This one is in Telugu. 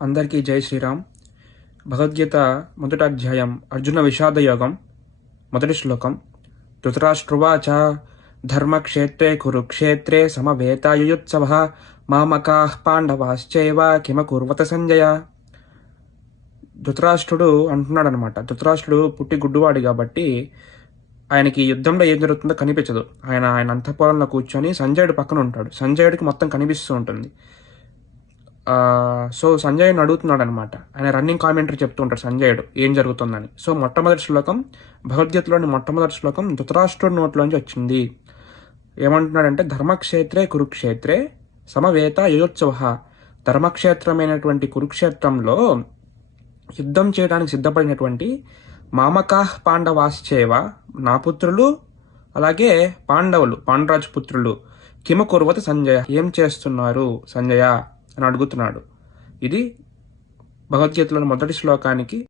అందరికీ జై శ్రీరామ్. భగవద్గీత మొదటి అధ్యాయం అర్జున విషాద యోగం మొదటి శ్లోకం. ధృతరాష్ట్రువాచ ధర్మక్షేత్రే కురుక్షేత్రే సమవేతాయుయుత్సవః మామకాః పాండవాశ్చైవ కిమకుర్వత సంజయ. ధృతరాష్ట్రుడు అంటున్నాడు అనమాట. ధృతరాష్ట్రుడు పుట్టి గుడ్డువాడు కాబట్టి ఆయనకి యుద్ధంలో ఏం జరుగుతుందో కనిపించదు. ఆయన అంతఃపురంలో కూర్చొని సంజయుడు పక్కన ఉంటాడు. సంజయుడికి మొత్తం కనిపిస్తూ ఉంటుంది. సో సంజయుడిని అడుగుతున్నాడు అనమాట. ఆయన రన్నింగ్ కామెంటరీ చెప్తూ ఉంటాడు సంజయుడు ఏం జరుగుతుందని. సో మొట్టమొదటి శ్లోకం, భగవద్గీతలోని మొట్టమొదటి శ్లోకం ధృతరాష్ట్రుడి నోట్లోంచి వచ్చింది. ఏమంటున్నాడంటే, ధర్మక్షేత్రే కురుక్షేత్రే సమవేత యుయోత్సవ. ధర్మక్షేత్రమైనటువంటి కురుక్షేత్రంలో యుద్ధం చేయడానికి సిద్ధపడినటువంటి మామకాహ్ పాండవాశ్చేవ, నా పుత్రులు అలాగే పాండవులు, పాండరాజు పుత్రులు, కిమ కుర్వత సంజయ, ఏం చేస్తున్నారు సంజయ అని అడుగుతున్నాడు. ఇది భగవద్గీతలోని మొదటి శ్లోకానికి